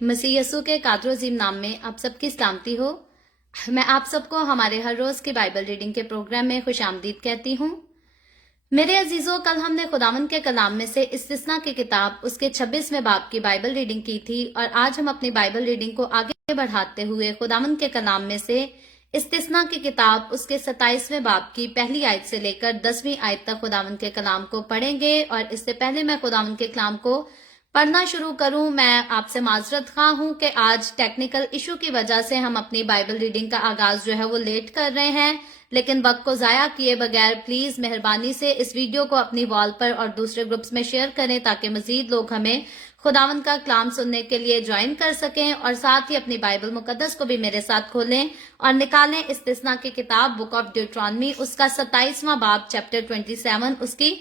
मसीह यसू के कादर अजीम नाम में आप सबकी सलामती हो। मैं आप सबको हमारे हर रोज की बाइबल रीडिंग के प्रोग्राम में खुशामदीद कहती हूँ। मेरे अजीजों, कल हमने खुदावंद के कलाम में से इस्तिस्ना की किताब उसके 26वें बाब की बाइबल रीडिंग की थी और आज हम अपनी बाइबल रीडिंग को आगे बढ़ाते हुए खुदावंद के कलाम में से इस्तिस्ना की किताब उसके 27वें बाब की पहली आयत से लेकर 10वीं आयत तक खुदावंद के कलाम को पढ़ेंगे। और इससे पहले मैं खुदावंद के कलाम को पढ़ना शुरू करूं, मैं आपसे माजरत खा हूं कि आज टेक्निकल इशू की वजह से हम अपनी बाइबल रीडिंग का आगाज जो है वो लेट कर रहे हैं, लेकिन वक्त को जाया किए बगैर प्लीज मेहरबानी से इस वीडियो को अपनी वॉल पर और दूसरे ग्रुप्स में शेयर करें ताकि मजीद लोग हमें खुदावंद का कलाम सुनने के लिए ज्वाइन कर सकें। और साथ ही अपनी बाइबल मुकद्दस को भी मेरे साथ खोलें और निकालें इस्तिस्ना की किताब बुक ऑफ ड्यूट्रॉनमी उसका 27वां बाब चैप्टर 27 उसकी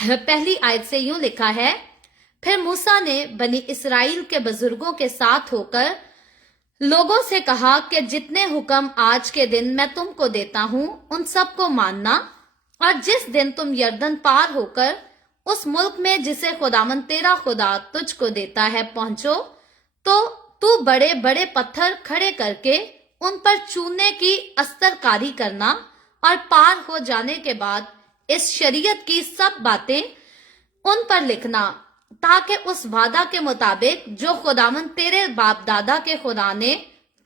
पहली आयत से यूं लिखा है। फिर मूसा ने बनी इसराइल के बुजुर्गों के साथ होकर लोगों से कहा कि जितने हुक्म आज के दिन मैं तुमको देता हूं उन सब को मानना, और जिस दिन तुम यर्दन पार होकर उस मुल्क में जिसे खुदावंद तेरा खुदा तुझको देता है पहुंचो, तो तू बड़े बड़े पत्थर खड़े करके उन पर चूने की अस्तरकारी करना, और पार हो जाने के बाद इस शरीयत की सब बातें उन पर लिखना, ताकि उस वादा के मुताबिक जो खुदावंद तेरे बाप दादा के खुदा ने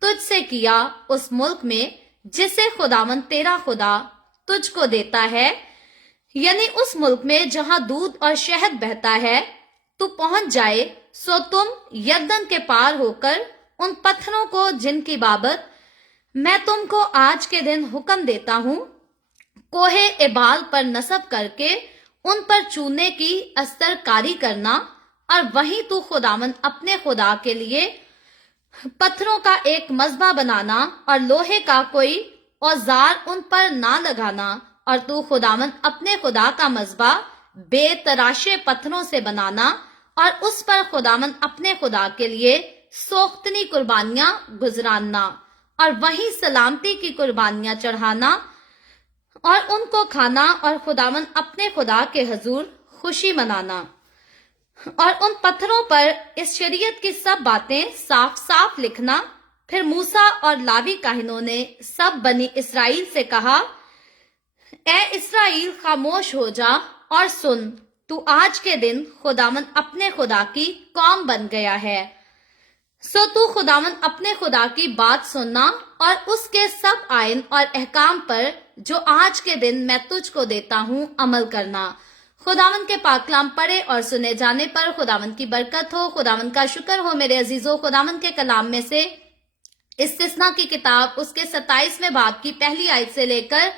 तुझसे किया उस मुल्क में जिसे खुदावंद तेरा खुदा तुझको देता है, यानी उस मुल्क में जहां दूध और शहद बहता है, तू पहुंच जाए। सो तुम यरदन के पार होकर उन पत्थरों को जिनकी बाबत मैं तुमको आज के दिन हुक्म देता हूं, कोहे एबाल पर नसब करके उन पर चूने की अस्तरकारी करना, और वहीं तू खुदावंद अपने खुदा के लिए पत्थरों का एक मज़बा बनाना और लोहे का कोई औजार उन पर ना लगाना, और तू खुदावंद अपने खुदा का मज़बा बेतराशे पत्थरों से बनाना और उस पर खुदावंद अपने खुदा के लिए सोख्तनी कुर्बानियां गुजराना, और वहीं सलामती की कुर्बानियां चढ़ाना और उनको खाना, और खुदावंद अपने खुदा के हजूर खुशी मनाना। और उन पत्थरों पर इस शरीयत की सब बातें साफ साफ लिखना। फिर मूसा और लावी काहिनों ने सब बनी इसराइल से कहा, ए इसराइल खामोश हो जा और सुन, तू आज के दिन खुदावंद अपने खुदा की कौम बन गया है। सो तू खुदावंद अपने खुदा की बात सुनना और उसके सब आयन और अहकाम पर जो आज के दिन मैं तुझको देता हूं अमल करना। खुदावंद के पाक कलाम पढ़े और सुने जाने पर खुदावंद की बरकत हो। खुदावंद का शुक्र हो मेरे अजीजों। खुदावंद के कलाम में से इस्तिस्ना की किताब उसके 27वें बाब की पहली आयत से लेकर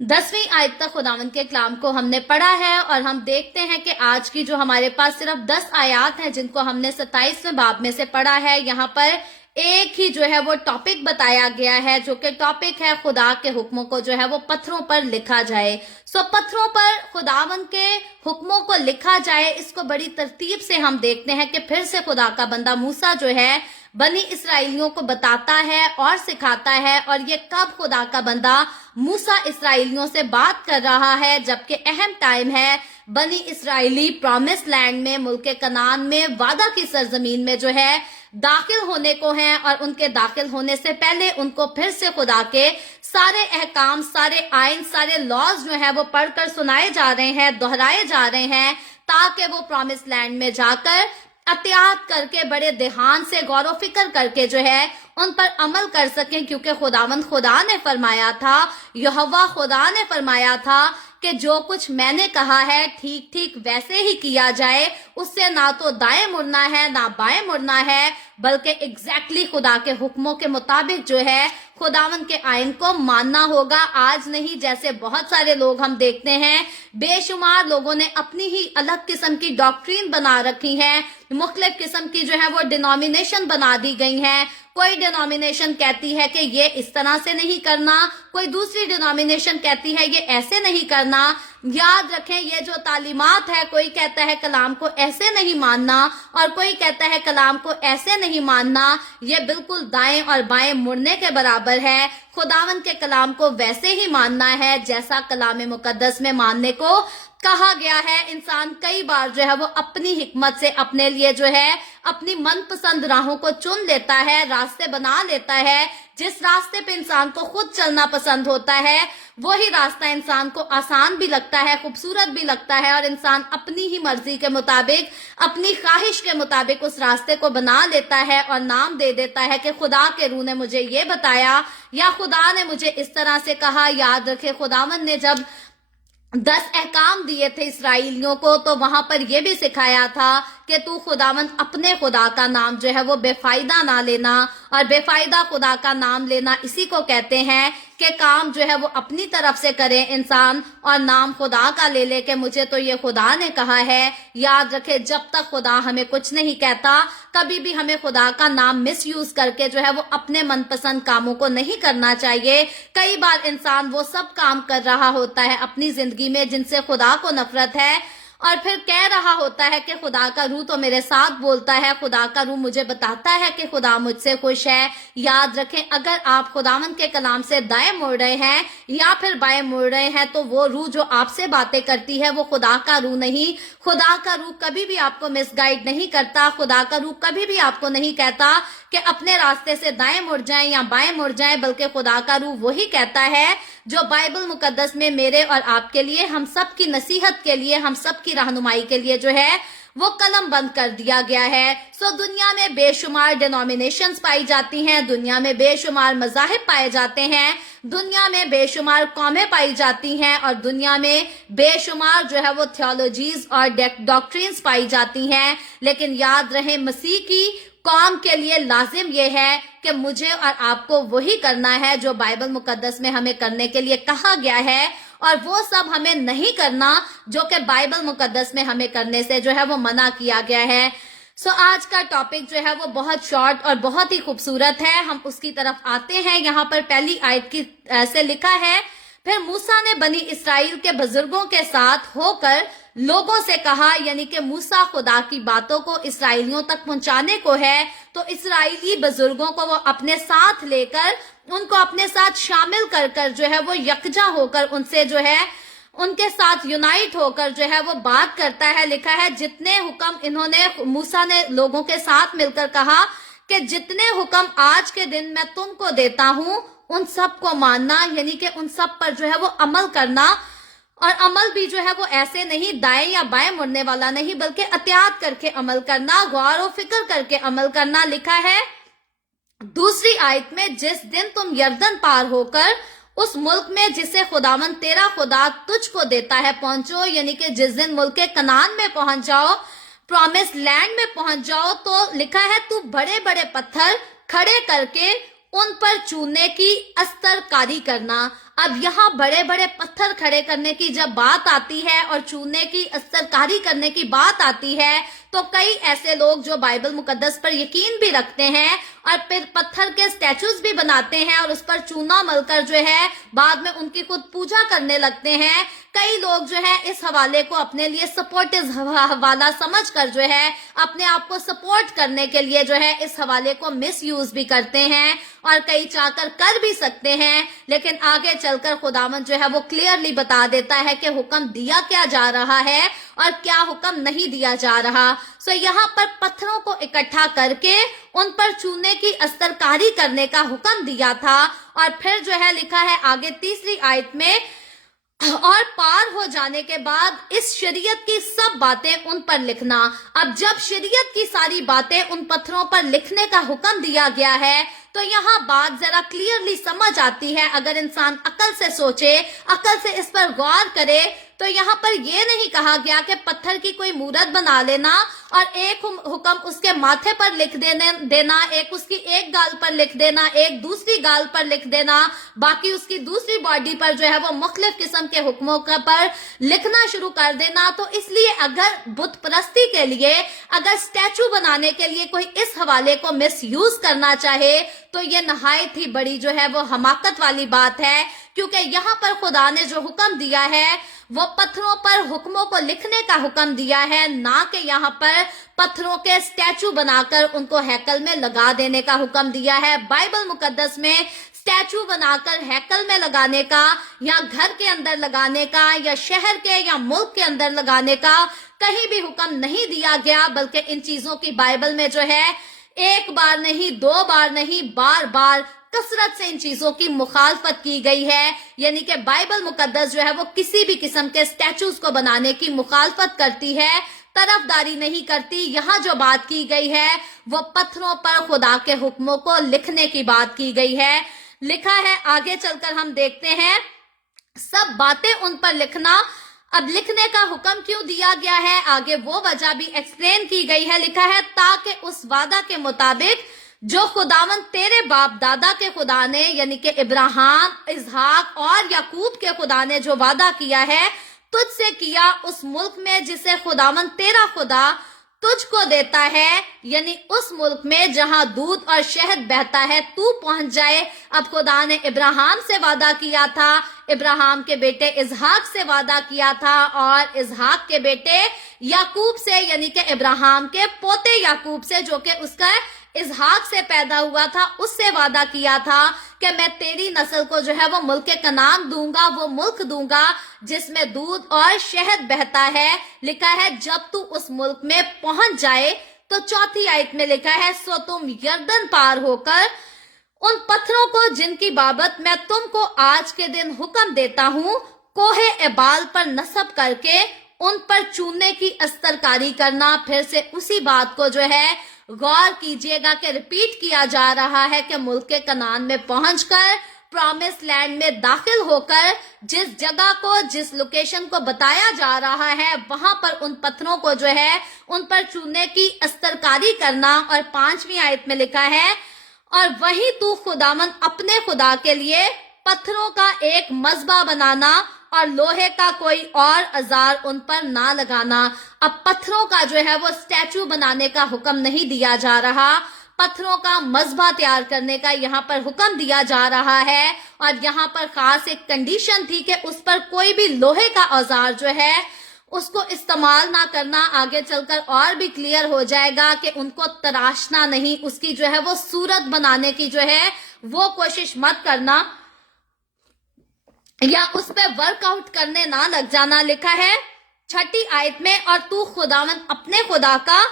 10वीं आयत तक खुदावंद के कलाम को हमने पढ़ा है, और हम देखते हैं कि आज की जो हमारे पास सिर्फ 10 आयात हैं जिनको हमने 27वें बाब में से पढ़ा है, यहाँ पर एक ही जो है वो टॉपिक बताया गया है, जो कि टॉपिक है खुदा के हुक्मों को जो है वो पत्थरों पर लिखा जाए। सो पत्थरों पर खुदावंद के हुक्मों को लिखा जाए, इसको बड़ी तरतीब से हम देखते हैं कि फिर से खुदा का बंदा मूसा जो है बनी इसराइलियों को बताता है और सिखाता है। और ये कब खुदा का बंदा मूसा इसराइलियों से बात कर रहा है, जबकि अहम टाइम है बनी इसराइली प्रॉमिस लैंड में, मुल्क कनान में, वादा की सरजमीन में जो है दाखिल होने को हैं, और उनके दाखिल होने से पहले उनको फिर से खुदा के सारे अहकाम, सारे आयन, सारे लॉज जो है वो पढ़कर सुनाए जा रहे हैं, दोहराए जा रहे हैं, ताकि वो प्रॉमिस लैंड में जाकर एहतियात करके बड़े ध्यान से गौर व फिक्र करके जो है उन पर अमल कर सकें। क्योंकि खुदावंद खुदा ने फरमाया था, यहोवा खुदा ने फरमाया था कि जो कुछ मैंने कहा है ठीक ठीक वैसे ही किया जाए, उससे ना तो दाएं मुड़ना है ना बाएं मुड़ना है, बल्कि एग्जैक्टली खुदा के हुक्मों के मुताबिक जो है खुदावंद के आयन को मानना होगा। आज नहीं, जैसे बहुत सारे लोग हम देखते हैं, बेशुमार लोगों ने अपनी ही अलग किस्म की डॉक्ट्रीन बना रखी है, मुख्तलिफ किस्म की जो है वो डिनोमिनेशन बना दी गई हैं। कोई डिनोमिनेशन कहती है कि ये इस तरह से नहीं करना, कोई दूसरी डिनोमिनेशन कहती है ये ऐसे नहीं करना। याद रखें, ये जो तालीमात है, कोई कहता है कलाम को ऐसे नहीं मानना और कोई कहता है कलाम को ऐसे नहीं मानना, ये बिल्कुल दाएं और बाएं मुड़ने के बराबर है। खुदावंद के कलाम को वैसे ही मानना है जैसा कलाम मुकद्दस में मानने को کہا گیا ہے انسان کئی بار جو ہے وہ اپنی حکمت سے اپنے لیے جو ہے اپنی من پسند راہوں کو چن لیتا ہے، راستے بنا لیتا ہے۔ جس راستے پہ انسان کو خود چلنا پسند ہوتا ہے وہی راستہ انسان کو آسان بھی لگتا ہے، خوبصورت بھی لگتا ہے، اور انسان اپنی ہی مرضی کے مطابق، اپنی خواہش کے مطابق اس راستے کو بنا لیتا ہے اور نام دے دیتا ہے کہ خدا کے روح نے مجھے یہ بتایا یا خدا نے مجھے اس طرح سے کہا۔ یاد رکھے خداوند نے جب 10 احکام دیے تھے اسرائیلیوں کو تو وہاں پر یہ بھی سکھایا تھا کہ تو خداوند اپنے خدا کا نام جو ہے وہ بے فائدہ نہ لینا، اور بے فائدہ خدا کا نام لینا اسی کو کہتے ہیں کہ کام جو ہے وہ اپنی طرف سے کرے انسان اور نام خدا کا لے لے کہ مجھے تو یہ خدا نے کہا ہے۔ یاد رکھے جب تک خدا ہمیں کچھ نہیں کہتا کبھی بھی ہمیں خدا کا نام مس یوز کر کے جو ہے وہ اپنے من پسند کاموں کو نہیں کرنا چاہیے۔ کئی بار انسان وہ سب کام کر رہا ہوتا ہے اپنی زندگی میں جن سے خدا کو نفرت ہے، اور پھر کہہ رہا ہوتا ہے کہ خدا کا روح تو میرے ساتھ بولتا ہے، خدا کا روح مجھے بتاتا ہے کہ خدا مجھ سے خوش ہے۔ یاد رکھیں اگر آپ خداوند کے کلام سے دائیں مڑ رہے ہیں یا پھر بائیں مڑ رہے ہیں تو وہ روح جو آپ سے باتیں کرتی ہے وہ خدا کا روح نہیں۔ خدا کا روح کبھی بھی آپ کو مس گائیڈ نہیں کرتا، خدا کا روح کبھی بھی آپ کو نہیں کہتا کہ اپنے راستے سے دائیں مڑ جائیں یا بائیں مڑ جائیں، بلکہ خدا کا روح وہی کہتا ہے جو بائبل مقدس میں میرے اور آپ کے لیے، ہم سب کی نصیحت کے لیے، ہم سب کی رہنمائی کے لیے جو ہے وہ قلم بند کر دیا گیا ہے۔ دنیا میں بے شمار ڈینومینیشنز پائی جاتی ہیں، دنیا میں بے شمار مذاہب پائے جاتے ہیں، دنیا میں بے شمار قومیں پائی جاتی ہیں، اور دنیا میں بے شمار جو ہے وہ تھیولوجیز اور ڈاکٹرینز پائی جاتی ہیں، لیکن یاد رہے مسیح کی قوم کے لیے لازم یہ ہے کہ مجھے اور آپ کو وہی کرنا ہے جو بائبل مقدس میں ہمیں کرنے کے لیے کہا گیا ہے، اور وہ سب ہمیں نہیں کرنا جو کہ بائبل مقدس میں ہمیں کرنے سے جو ہے وہ منع کیا گیا ہے۔ آج کا ٹاپک جو ہے وہ بہت شارٹ اور بہت ہی خوبصورت ہے، ہم اس کی طرف آتے ہیں۔ یہاں پر پہلی آیت کی سے لکھا ہے، پھر موسیٰ نے بنی اسرائیل کے بزرگوں کے ساتھ ہو کر لوگوں سے کہا، یعنی کہ موسیٰ خدا کی باتوں کو اسرائیلیوں تک پہنچانے کو ہے تو اسرائیلی بزرگوں کو وہ اپنے ساتھ لے کر، ان کو اپنے ساتھ شامل کر کر جو ہے وہ یکجا ہو کر ان سے جو ہے ان کے ساتھ یونائٹ ہو کر جو ہے وہ بات کرتا ہے۔ لکھا ہے جتنے حکم انہوں نے، موسیٰ نے لوگوں کے ساتھ مل کر کہا کہ جتنے حکم آج کے دن میں تم کو دیتا ہوں ان سب کو ماننا، یعنی کہ ان سب پر جو ہے وہ عمل کرنا، اور عمل بھی جو ہے وہ ایسے نہیں دائیں یا بائیں مڑنے والا نہیں، بلکہ احتیاط کر کے عمل کرنا، غور و فکر کر کے عمل کرنا۔ لکھا ہے دوسری آیت میں، جس دن تم یردن پار ہو کر اس ملک میں جسے خداوند تیرا خدا تجھ کو دیتا ہے پہنچو، یعنی کہ جس دن ملک کنعان میں پہنچ جاؤ، پرومس لینڈ میں پہنچ جاؤ، تو لکھا ہے تو بڑے بڑے پتھر کھڑے کر کے ان پر چوننے کی استر کاری کرنا۔ اب یہاں بڑے بڑے پتھر کھڑے کرنے کی جب بات آتی ہے اور چوننے کی استر کاری کرنے کی بات آتی ہے تو کئی ایسے لوگ جو بائبل مقدس پر یقین بھی رکھتے ہیں اور پھر پتھر کے سٹیچوز بھی بناتے ہیں اور اس پر چونا مل کر جو ہے بعد میں ان کی خود پوجا کرنے لگتے ہیں۔ کئی لوگ جو ہے اس حوالے کو اپنے لیے سپورٹو حوالہ سمجھ کر جو ہے اپنے آپ کو سپورٹ کرنے کے لیے جو ہے اس حوالے کو مس یوز بھی کرتے ہیں، اور کئی چاہ کر بھی سکتے ہیں، لیکن آگے چل کر خداوند جو ہے وہ کلیئرلی بتا دیتا ہے کہ حکم دیا کیا جا رہا ہے اور کیا حکم نہیں دیا جا رہا۔ یہاں پر پتھروں کو اکٹھا کر کے ان پر چونے کی استر کاری کرنے کا حکم دیا تھا، اور پھر جو ہے لکھا ہے آگے تیسری آیت میں، اور پار ہو جانے کے بعد اس شریعت کی سب باتیں ان پر لکھنا۔ اب جب شریعت کی ساری باتیں ان پتھروں پر لکھنے کا حکم دیا گیا ہے تو یہاں بات ذرا کلیئرلی سمجھ آتی ہے۔ اگر انسان عقل سے سوچے، عقل سے اس پر غور کرے تو یہاں پر یہ نہیں کہا گیا کہ پتھر کی کوئی مورت بنا لینا اور ایک حکم اس کے ماتھے پر لکھ دینا، ایک اس کی ایک گال پر لکھ دینا، ایک دوسری گال پر لکھ دینا، باقی اس کی دوسری باڈی پر جو ہے وہ مختلف قسم کے حکموں پر لکھنا شروع کر دینا۔ تو اس لیے اگر بت پرستی کے لیے، اگر سٹیچو بنانے کے لیے کوئی اس حوالے کو مس یوز کرنا چاہے تو یہ نہایت ہی بڑی جو ہے وہ حماقت والی بات ہے، کیونکہ یہاں پر خدا نے جو حکم دیا ہے وہ پتھروں پر حکموں کو لکھنے کا حکم دیا ہے، نہ کہ یہاں پر पत्थरों के स्टैचू बनाकर उनको हैकल में लगा देने का हुक्म दिया है। बाइबल मुकद्दस में स्टैचू बनाकर हैकल में लगाने का या घर के अंदर लगाने का या शहर के या मुल्क के अंदर लगाने का कहीं भी हुक्म नहीं दिया गया, बल्कि इन चीजों की बाइबल में जो है एक बार नहीं, दो बार नहीं, बार बार कसरत से इन चीजों की मुखालफत की गई है। यानी कि बाइबल मुकद्दस जो है वो किसी भी किस्म के स्टैचूज को बनाने की मुखालफत करती है, तरफदारी नहीं करती। यहाँ जो बात की गई है वो पत्थरों पर खुदा के हुक्मों को लिखने की बात की गई है। लिखा है, आगे चलकर हम देखते हैं, सब बातें उन पर लिखना। अब लिखने का हुक्म क्यों दिया गया है, आगे वो वजह भी एक्सप्लेन की गई है। लिखा है, ताकि उस वादा के मुताबिक जो खुदावन तेरे बाप दादा के खुदा ने यानी कि इब्राहिम, इसहाक और याकूब के खुदा ने जो वादा किया है तुझसे किया, उस मुल्क में जिसे खुदावन तेरा खुदा तुझको देता है, यानी उस मुल्क में जहां दूध और शहद बहता है, तू पहुंच जाए। अब खुदा ने इब्राहिम से वादा किया था, इब्राहिम के बेटे इसहाक से वादा किया था और इसहाक के बेटे याकूब से यानी कि इब्राहिम के पोते याकूब से जो कि उसका इसहाक से पैदा हुआ था, उससे वादा किया था कि मैं तेरी नस्ल को जो है वो मुल्क कनान दूंगा, वो मुल्क दूंगा जिसमें दूध और शहद बहता है। लिखा है, जब तू उस मुल्क में पहुंच जाए तो चौथी आयत में लिखा है, सो तुम यरदन पार होकर उन पत्थरों को जिनकी बाबत मैं तुमको आज के दिन हुक्म देता हूँ, कोहे एबाल पर नस्ब करके उन पर चूने की अस्तरकारी करना। फिर से उसी बात को जो है गौर कीजिएगा कि रिपीट किया जा रहा है कि मुल्क के कनान में पहुंचकर, प्रॉमिस लैंड में दाखिल होकर, जिस जगह को, जिस लोकेशन को बताया जा रहा है वहां पर उन पत्थरों को जो है उन पर चूने की अस्तरकारी करना। और 5वीं आयत में लिखा है, और वही तू खुदावन अपने खुदा के लिए पत्थरों का एक मज़बा बनाना और लोहे का कोई और औजार उन पर ना लगाना। अब पत्थरों का जो है वो स्टैचू बनाने का हुक्म नहीं दिया जा रहा, पत्थरों का मज़बा तैयार करने का यहाँ पर हुक्म दिया जा रहा है। और यहाँ पर खास एक कंडीशन थी कि उस पर कोई भी लोहे का औजार जो है उसको इस्तेमाल ना करना। आगे चलकर और भी क्लियर हो जाएगा कि उनको तराशना नहीं, उसकी जो है वो सूरत बनाने की जो है वो कोशिश मत करना या उस पे वर्कआउट करने ना लग जाना। लिखा है 6ठी आयत में, और तू खुदावन अपने खुदा का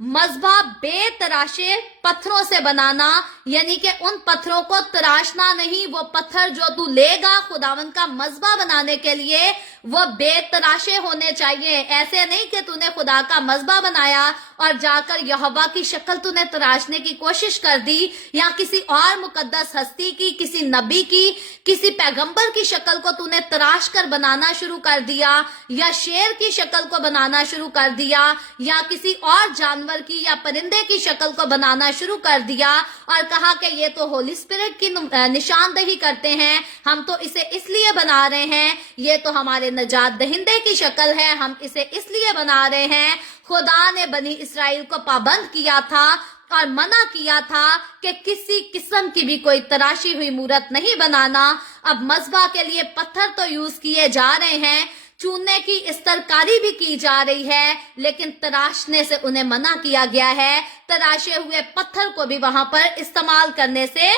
मज़बा बेतराशे पत्थरों से बनाना, यानी कि उन पत्थरों को तराशना नहीं। वो पत्थर जो तू लेगा खुदावन का मज़बा बनाने के लिए वो बेतराशे होने चाहिए। ऐसे नहीं कि तूने खुदा का मज़बा बनाया और जाकर यहोवा की शक्ल तूने तराशने की कोशिश कर दी, या किसी और मुकद्दस हस्ती की, किसी नबी की, किसी पैगंबर की शक्ल को तूने तराश कर बनाना शुरू कर दिया, या शेर की शक्ल को बनाना शुरू कर दिया, या किसी और जानवर की या परिंदे की शक्ल को बनाना शुरू कर दिया और कहा कि ये तो होली स्पिरिट की निशानदही करते हैं, हम तो इसे इसलिए बना रहे हैं, ये तो हमारे नजात दहिंदे की शक्ल है, हम इसे इसलिए बना रहे हैं। खुदा ने बनी इसराइल को पाबंद किया था और मना किया था कि किसी किस्म की भी कोई तराशी हुई मूरत नहीं बनाना। अब मज़बा के लिए पत्थर तो यूज किए जा रहे हैं, चूने की इस्तरकारी भी की जा रही है, लेकिन तराशने से उन्हें मना किया गया है। तराशे हुए पत्थर को भी वहां पर इस्तेमाल करने से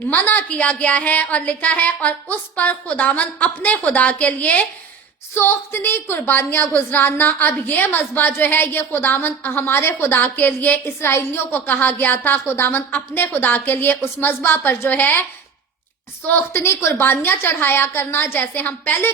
मना किया गया है। और लिखा है, और उस पर खुदावन अपने खुदा के लिए सोख्तनी कुर्बानियां गुजराना। अब ये मज़बा जो है ये खुदावन हमारे खुदा के लिए इसराइलियों को कहा गया था, खुदावन अपने खुदा के लिए उस मज़बा पर जो है सोख्तनी कुर्बानियां चढ़ाया करना। जैसे हम पहले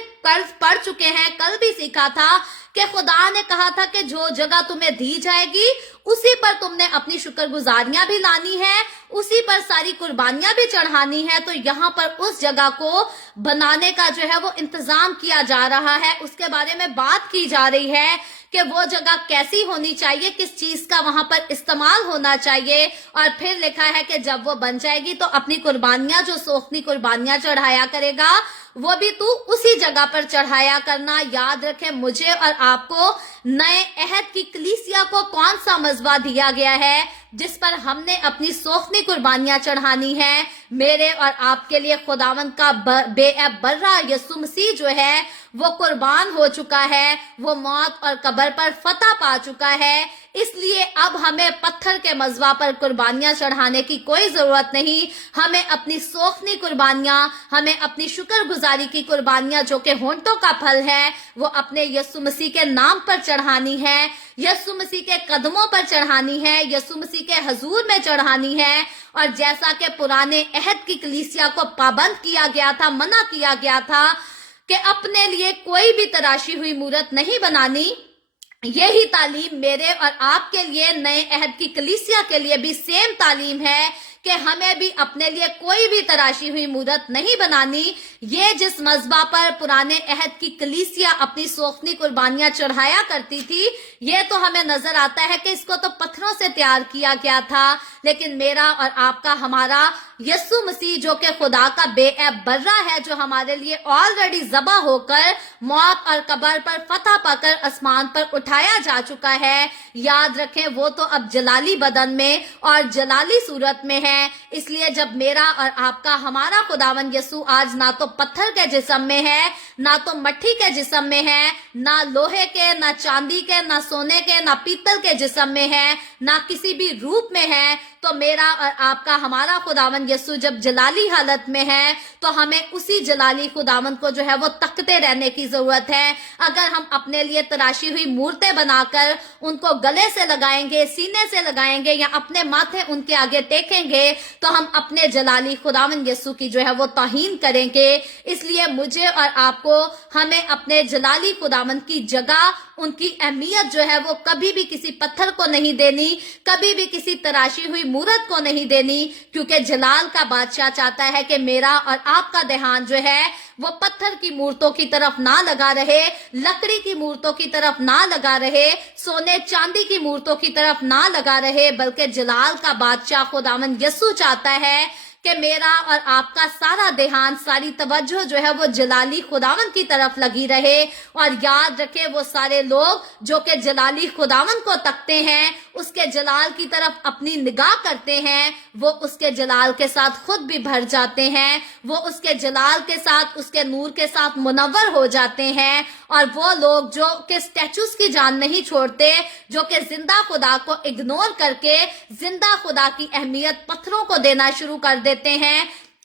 पढ़ चुके हैं, कल भी सीखा था कि खुदा ने कहा था कि जो जगह तुम्हें दी जाएगी उसी पर तुमने अपनी शुक्रगुजारियां भी लानी है, उसी पर सारी कुर्बानियां भी चढ़ानी है। तो यहाँ पर उस जगह को बनाने का जो है वो इंतजाम किया जा रहा है, उसके बारे में बात की जा रही है कि वो जगह कैसी होनी चाहिए, किस चीज का वहां पर इस्तेमाल होना चाहिए। और फिर लिखा है कि जब वो बन जाएगी तो अपनी कुर्बानियां, जो सोख्तनी कुर्बानियां चढ़ाया करेगा, वो भी तू उसी जगह पर चढ़ाया करना। याद रखे, मुझे और आपको नए अहद की कलीसिया को कौन सा मज़बा दिया गया है जिस पर हमने अपनी सोख्तनी कुर्बानियां चढ़ानी है। मेरे और आपके लिए खुदावंद का बेअब बर्रा यीशु मसीह जो है वो कुर्बान हो चुका है, वो मौत और कब्र पर फतह पा चुका है। اس لیے اب ہمیں پتھر کے مذبح پر قربانیاں چڑھانے کی کوئی ضرورت نہیں. ہمیں اپنی سوخنی قربانیاں، ہمیں اپنی شکر گزاری کی قربانیاں جو کہ ہونٹوں کا پھل ہے، وہ اپنے یسوع مسیح کے نام پر چڑھانی ہے، یسوع مسیح کے قدموں پر چڑھانی ہے، یسوع مسیح کے حضور میں چڑھانی ہے. اور جیسا کہ پرانے عہد کی کلیسیا کو پابند کیا گیا تھا، منع کیا گیا تھا کہ اپنے لیے کوئی بھی تراشی ہوئی مورت نہیں بنانی، یہی تعلیم میرے اور آپ کے لیے، نئے عہد کی کلیسیا کے لیے بھی سیم تعلیم ہے کہ ہمیں بھی اپنے لیے کوئی بھی تراشی ہوئی مورت نہیں بنانی. یہ جس مذبح پر پرانے عہد کی کلیسیا اپنی سوخنی قربانیاں چڑھایا کرتی تھی، یہ تو ہمیں نظر آتا ہے کہ اس کو تو پتھروں سے تیار کیا گیا تھا، لیکن میرا اور آپ کا، ہمارا یسوع مسیح جو کہ خدا کا بے عیب برہ ہے، جو ہمارے لیے آلریڈی ذبح ہو کر موت اور قبر پر فتح پا کر آسمان پر اٹھایا جا چکا ہے. یاد رکھیں وہ تو اب جلالی بدن میں اور جلالی صورت میں ہے. اس لیے جب میرا اور آپ کا، ہمارا خداوند یسوع آج نہ تو پتھر کے جسم میں ہے، نہ تو مٹی کے جسم میں ہے، نہ لوہے کے، نہ چاندی کے، نہ سونے کے، نہ پیتل کے جسم میں ہے، نہ کسی بھی روپ میں ہے، تو میرا اور آپ کا، ہمارا خداوند یسوع جب جلالی حالت میں ہے تو ہمیں اسی جلالی خداوند کو جو ہے وہ تکتے رہنے کی ضرورت ہے. اگر ہم اپنے لیے تراشی ہوئی مورتیں بنا کر ان کو گلے سے لگائیں گے، سینے سے لگائیں گے، یا اپنے ماتھے ان کے آگے ٹیکیں گے، تو ہم اپنے جلالی خداوند یسوع کی جو ہے وہ توہین کریں گے. اس لیے مجھے اور آپ کو، ہمیں اپنے جلالی خداوند کی جگہ، ان کی اہمیت جو ہے وہ کبھی بھی کسی پتھر کو نہیں دینی، کبھی بھی کسی تراشی ہوئی مورت کو نہیں دینی، کیونکہ جلال کا بادشاہ چاہتا ہے کہ میرا اور آپ کا دھیان جو ہے وہ پتھر کی مورتوں کی طرف نہ لگا رہے، لکڑی کی مورتوں کی طرف نہ لگا رہے، سونے چاندی کی مورتوں کی طرف نہ لگا رہے، بلکہ جلال کا بادشاہ خداوند یسوع چاہتا ہے کہ میرا اور آپ کا سارا دھیان، ساری توجہ جو ہے وہ جلالی خداوند کی طرف لگی رہے. اور یاد رکھے وہ سارے لوگ جو کہ جلالی خداوند کو تکتے ہیں، اس کے جلال کی طرف اپنی نگاہ کرتے ہیں، وہ اس کے جلال کے ساتھ خود بھی بھر جاتے ہیں، وہ اس کے جلال کے ساتھ، اس کے نور کے ساتھ منور ہو جاتے ہیں. اور وہ لوگ جو کہ سٹیچوز کی جان نہیں چھوڑتے، جو کہ زندہ خدا کو اگنور کر کے زندہ خدا کی اہمیت پتھروں کو دینا شروع کر دیتے ہیں،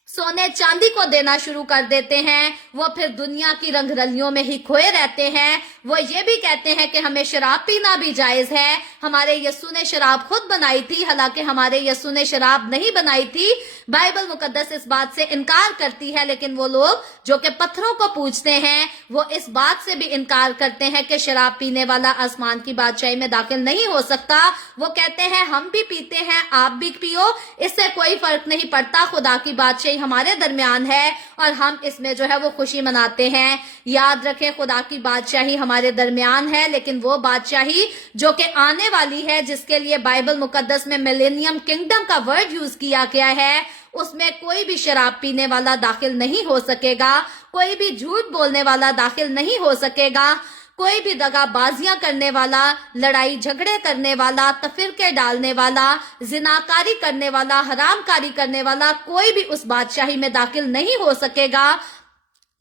سونے چاندی کو دینا شروع کر دیتے ہیں، وہ پھر دنیا کی رنگ رلیوں میں ہی کھوئے رہتے ہیں. وہ یہ بھی کہتے ہیں کہ ہمیں شراب پینا بھی جائز ہے. ہمارے یسوع نے شراب خود بنائی تھی، حالانکہ ہمارے یسوع نے شراب نہیں بنائی تھی. بائبل مقدس اس بات سے انکار کرتی ہے، لیکن وہ لوگ جو کہ پتھروں کو پوجتے ہیں، وہ اس بات سے بھی انکار کرتے ہیں کہ شراب پینے والا آسمان کی بادشاہی میں داخل نہیں ہو سکتا. وہ کہتے ہیں ہم بھی پیتے ہیں، آپ بھی پیو، اس سے کوئی فرق نہیں پڑتا، خدا کی بادشاہی ہمارے درمیان ہے اور ہم اس میں جو ہے وہ خوشی مناتے ہیں. یاد رکھیں خدا کی بادشاہی ہمارے درمیان ہے، لیکن وہ بادشاہی جو کہ آنے والی ہے، جس کے لیے بائبل مقدس میں ملینیم کنگڈم کا ورڈ یوز کیا گیا ہے، اس میں کوئی بھی شراب پینے والا داخل نہیں ہو سکے گا، کوئی بھی جھوٹ بولنے والا داخل نہیں ہو سکے گا، کوئی بھی دغا بازیاں کرنے والا، لڑائی جھگڑے کرنے والا، تفرقے ڈالنے والا، زناکاری کرنے والا، حرام کاری کرنے والا، کوئی بھی اس بادشاہی میں داخل نہیں ہو سکے گا.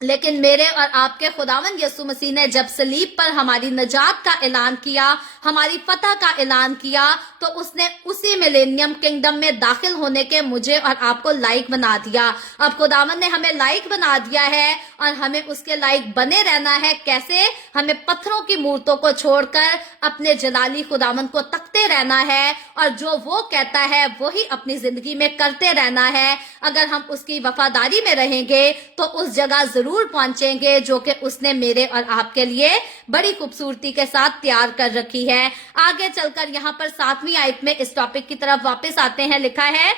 لیکن میرے اور آپ کے خداوند یسوع مسیح نے جب صلیب پر ہماری نجات کا اعلان کیا، ہماری فتح کا اعلان کیا، تو اس نے اسی ملینیم کنگڈم میں داخل ہونے کے مجھے اور آپ کو لائق بنا دیا. اب خداوند نے ہمیں لائق بنا دیا ہے اور ہمیں اس کے لائق بنے رہنا ہے. کیسے؟ ہمیں پتھروں کی مورتوں کو چھوڑ کر اپنے جلالی خداوند کو تکتے رہنا ہے، اور جو وہ کہتا ہے وہی اپنی زندگی میں کرتے رہنا ہے. اگر ہم اس کی وفاداری میں رہیں گے تو اس جگہ ضرور پہنچیں گے جو کہ اس نے میرے اور آپ کے لیے بڑی خوبصورتی کے ساتھ تیار کر رکھی ہے. آگے چل کر یہاں پر 7ویں آیت میں اس ٹاپک کی طرف واپس آتے ہیں. لکھا ہے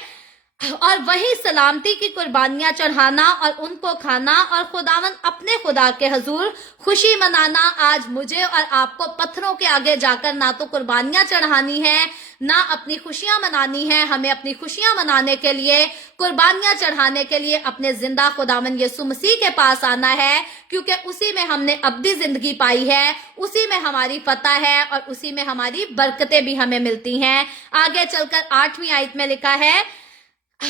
اور وہی سلامتی کی قربانیاں چڑھانا اور ان کو کھانا اور خداوند اپنے خدا کے حضور خوشی منانا. آج مجھے اور آپ کو پتھروں کے آگے جا کر نہ تو قربانیاں چڑھانی ہیں، نہ اپنی خوشیاں منانی ہیں. ہمیں اپنی خوشیاں منانے کے لیے، قربانیاں چڑھانے کے لیے اپنے زندہ خداوند یسوع مسیح کے پاس آنا ہے، کیونکہ اسی میں ہم نے ابدی زندگی پائی ہے، اسی میں ہماری فتح ہے اور اسی میں ہماری برکتیں بھی ہمیں ملتی ہیں. آگے چل کر 8ویں آیت میں لکھا ہے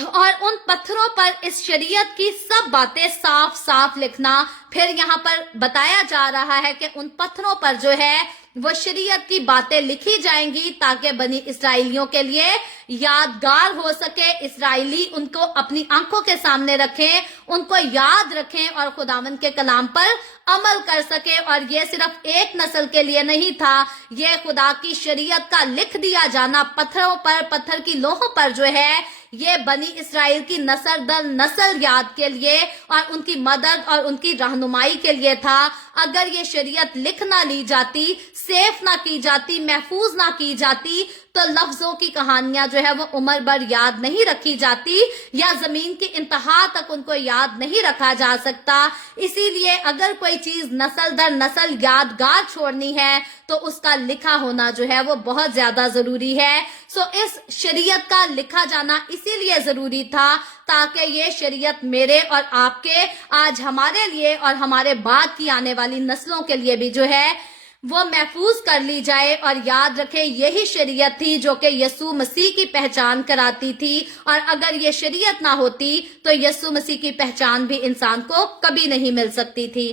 और उन पत्थरों पर इस शरीयत की सब बातें साफ साफ लिखना। फिर यहाँ पर बताया जा रहा है कि उन पत्थरों पर जो है वो शरीयत की बातें लिखी जाएंगी ताकि बनी इसराइलियों के लिए यादगार हो सके, इसराइली उनको अपनी आंखों के सामने रखें, उनको याद रखें और खुदावंद के कलाम पर अमल कर सके। और ये सिर्फ एक नस्ल के लिए नहीं था, ये खुदा की शरीयत का लिख दिया जाना पत्थरों पर, पत्थर की लोहों पर जो है, ये बनी इसराइल की नस्ल दर नस्ल याद के लिए और उनकी मदद और उनकी रहनुमाई के लिए था। अगर ये शरीयत लिख ना ली जाती, सेफ ना की जाती, महफूज ना की जाती, तो लफ्जों की कहानियां जो है वो उम्र भर याद नहीं रखी जाती या जमीन की इंतहा तक उनको याद नहीं रखा जा सकता। इसीलिए अगर कोई चीज नस्ल दर नस्ल यादगार छोड़नी है तो उसका लिखा होना जो है वो बहुत ज्यादा जरूरी है। सो इस शरीयत का लिखा जाना इसीलिए जरूरी था ताकि ये शरीयत मेरे और आपके, आज हमारे लिए और हमारे बाद की आने वाली नस्लों के लिए भी जो है वो महफूज कर ली जाए। और याद रखें, यही शरीयत थी जो कि यीशु मसीह की पहचान कराती थी, और अगर ये शरीयत ना होती तो यीशु मसीह की पहचान भी इंसान को कभी नहीं मिल सकती थी।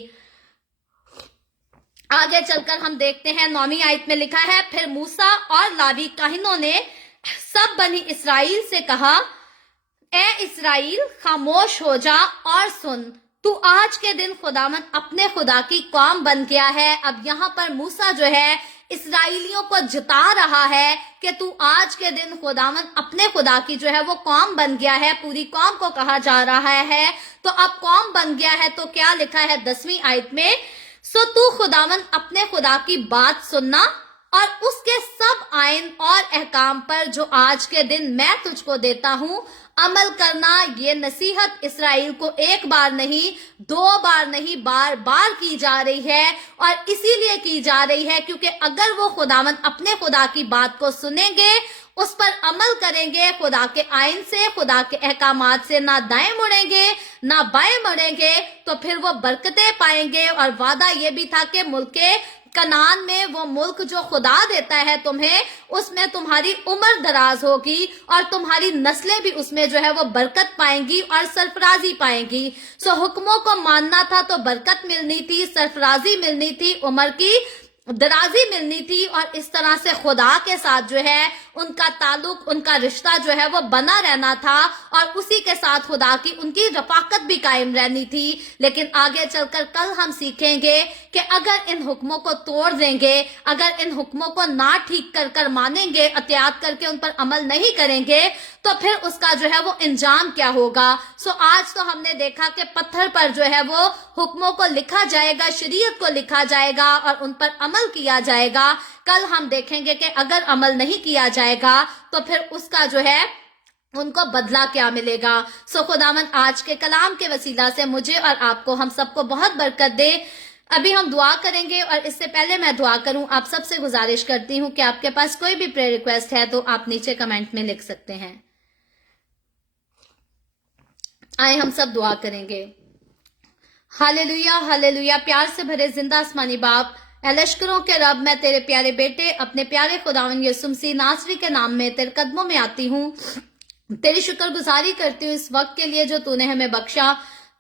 आगे चलकर हम देखते हैं 9वीं आयत में लिखा है, फिर मूसा और लावी काहिनों ने सब बनी इसराइल से कहा, ए इसराइल खामोश हो जा और सुन, तू आज के दिन खुदावंद अपने खुदा की कौम बन गया है। अब यहाँ पर मूसा जो है इसराइलियों को जता रहा है कि तू आज के दिन खुदावंद अपने खुदा की जो है वो कौम बन गया है। पूरी कौम को कहा जा रहा है, तो अब कौम बन गया है तो क्या लिखा है 10वीं आयत में, सो तू खुदावंद अपने खुदा की बात सुनना और उसके सब आइन और अहकाम पर जो आज के दिन मैं तुझको देता हूँ अमल करना। ये नसीहत इसराइल को एक बार नहीं, 2 बार नहीं, बार बार की जा रही है। और इसीलिए की जा रही है क्योंकि अगर वो खुदावंद अपने खुदा की बात को सुनेंगे, उस पर अमल करेंगे, खुदा के आइन से, खुदा के अहकामात से ना दाएं मुड़ेंगे ना बाएं मुड़ेंगे, तो फिर वो बरकतें पाएंगे। और वादा ये भी था कि मुल्क कनान में, वो मुल्क जो खुदा देता है तुम्हें, उसमें तुम्हारी उम्र दराज होगी और तुम्हारी नस्लें भी उसमें जो है वो बरकत पाएंगी और सरफराजी पाएंगी। सो हुक्मों को मानना था तो बरकत मिलनी थी, सरफराजी मिलनी थी, उम्र की दराजी मिलनी थी। और इस तरह से खुदा के साथ जो है उनका ताल्लुक, उनका रिश्ता जो है वो बना रहना था और उसी के साथ खुदा की उनकी रफाकत भी कायम रहनी थी। लेकिन आगे चलकर कल हम सीखेंगे कि अगर इन हुक्मों को तोड़ देंगे, अगर इन हुक्मों को ना ठीक कर कर मानेंगे, एहतियात करके उन पर अमल नहीं करेंगे, तो फिर उसका जो है वो इंजाम क्या होगा। सो आज तो हमने देखा कि पत्थर पर जो है वो हुक्मों को लिखा जाएगा, शरीयत को लिखा जाएगा और उन पर अमल किया जाएगा। कल हम देखेंगे कि अगर अमल नहीं किया जाएगा तो फिर उसका जो है उनको बदला क्या मिलेगा। सो खुदावंद आज के कलाम के वसीला से मुझे और आपको, हम सबको बहुत बरकत दे। अभी हम दुआ करेंगे और इससे पहले मैं दुआ करूं, आप सबसे गुजारिश करती हूं कि आपके पास कोई भी प्रेयर रिक्वेस्ट है तो आप नीचे कमेंट में लिख सकते हैं। आए हम सब दुआ करेंगे। Hallelujah hallelujah. प्यार से भरे जिंदा आसमानी बाप, लश्करों के रब, मैं तेरे प्यारे बेटे अपने प्यारे खुदावंद यीशु मसीह नासरी के नाम में तेरे कदमों में आती हूँ। तेरी शुक्रगुजारी करती हूँ इस वक्त के लिए जो तूने हमें बख्शा,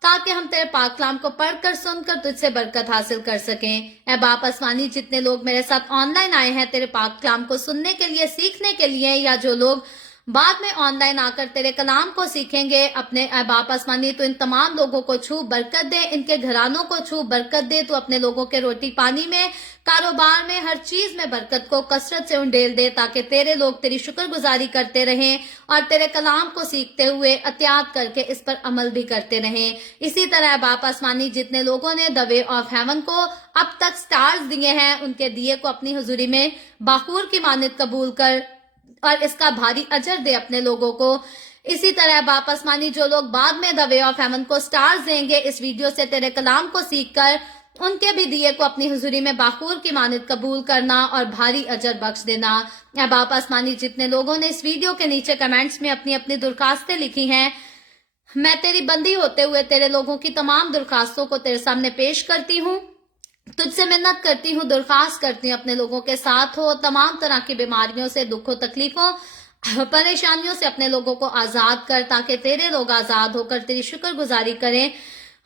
ताकि हम तेरे पाक कलाम को पढ़कर सुनकर तुझसे बरकत हासिल कर सकें। ऐ बाप आसमानी, जितने लोग मेरे साथ ऑनलाइन आए हैं तेरे पाक कलाम को सुनने के लिए, सीखने के लिए, या जो लोग बाद में ऑनलाइन आकर तेरे कलाम को सीखेंगे, अपने बाप आसमानी तो इन तमाम लोगों को छू बरकत दे, इनके घरानों को छू बरकत दे। तो अपने लोगों के रोटी पानी में, कारोबार में, हर चीज में बरकत को कसरत से उंडेल दे, ताकि तेरे लोग तेरी शुक्रगुजारी करते रहें और तेरे कलाम को सीखते हुए एहतियात करके इस पर अमल भी करते रहें। इसी तरह बाप आसमानी, जितने लोगों ने द वे ऑफ हेवन को अब तक स्टार्स दिए हैं, उनके दिए को अपनी हुजूरी में बाखूर की मानित कबूल कर और इसका भारी अजर दे अपने लोगों को। इसी तरह बाप आसमानी, जो लोग बाद में द वे ऑफ हेवन को स्टार्स देंगे इस वीडियो से तेरे कलाम को सीखकर, उनके भी दिए को अपनी हुजूरी में बाखूर की मानित कबूल करना और भारी अजर बख्श देना। या बाप आसमानी, जितने लोगों ने इस वीडियो के नीचे कमेंट्स में अपनी अपनी दरखास्तें लिखी हैं, मैं तेरी बंदी होते हुए तेरे लोगों की तमाम दरखास्तों को तेरे सामने पेश करती हूँ। तुझसे मिन्नत करती हूँ, दरखास्त करती हूँ, अपने लोगों के साथ हो, तमाम तरह की बीमारियों से, दुखों, तकलीफों, परेशानियों से अपने लोगों को आजाद कर, ताकि तेरे लोग आजाद होकर तेरी शुक्रगुजारी करें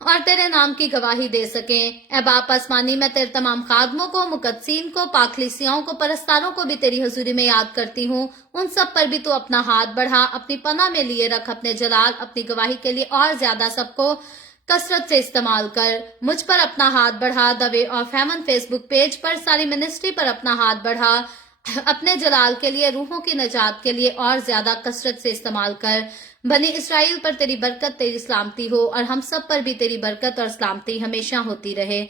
और तेरे नाम की गवाही दे सकें। ऐ बाप आसमानी, मैं तेरे तमाम खादमों को, मुकद्दसीन को, पाखलिसियाओं को, परस्तारों को भी तेरी हजूरी में याद करती हूँ। उन सब पर भी तू अपना हाथ बढ़ा, अपनी पनाह में लिए रख, अपने जलाल, अपनी गवाही के लिए और ज्यादा सबको कसरत से इस्तेमाल कर। मुझ पर अपना हाथ बढ़ा, the way of haven Facebook page पर सारी मिनिस्ट्री पर अपना हाथ बढ़ा, अपने जलाल के लिए, रूहों की नजात के लिए और ज्यादा कसरत से इस्तेमाल कर। बनी इसराइल पर तेरी बरकत, तेरी सलामती हो और हम सब पर भी तेरी बरकत और सलामती हमेशा होती रहे।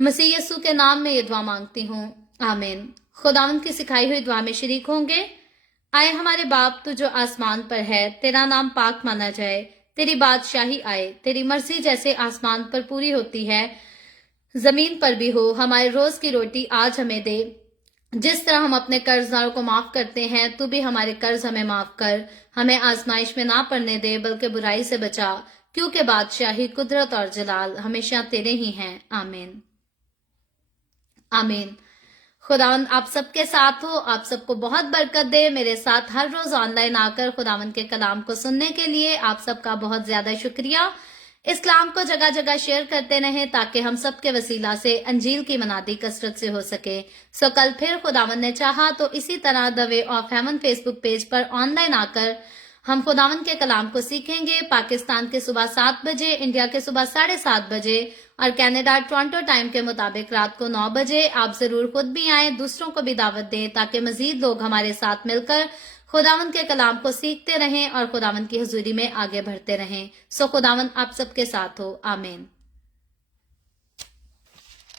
मसीह यस्सु के नाम में ये दुआ मांगती हूँ, आमीन। खुदावंद की सिखाई हुई दुआ में शरीक होंगे। आए हमारे बाप, तू जो आसमान पर है, तेरा नाम पाक माना जाए, तेरी बादशाही आए, तेरी मर्जी जैसे आसमान पर पूरी होती है जमीन पर भी हो। हमारे रोज की रोटी आज हमें दे, जिस तरह हम अपने कर्जदारों को माफ करते हैं, तू भी हमारे कर्ज हमें माफ कर। हमें आजमाइश में ना पड़ने दे, बल्कि बुराई से बचा, क्योंकि बादशाही, कुदरत और जलाल हमेशा तेरे ही हैं, आमीन आमीन। खुदावन आप सबके साथ हो, आप सबको बहुत बरकत दे। मेरे साथ हर रोज ऑनलाइन आकर खुदावन के कलाम को सुनने के लिए आप सबका बहुत ज्यादा शुक्रिया। इस कलाम को जगह जगह शेयर करते रहें, ताकि हम सबके वसीला से अंजील की मनादी कसरत से हो सके। सो कल फिर खुदावन ने चाहा तो इसी तरह the way of haven Facebook page पर ऑनलाइन आकर हम खुदावन के कलाम को सीखेंगे। पाकिस्तान के सुबह 7 बजे, इंडिया के सुबह 7:30 बजे और कनाडा टोरंटो टाइम के मुताबिक रात को 9 बजे। आप जरूर खुद भी आएं, दूसरों को भी दावत दें, ताकि मजीद लोग हमारे साथ मिलकर खुदावंद के कलाम को सीखते रहें और खुदावंद की हजूरी में आगे बढ़ते रहें। सो खुदावंद आप सबके साथ हो, आमीन।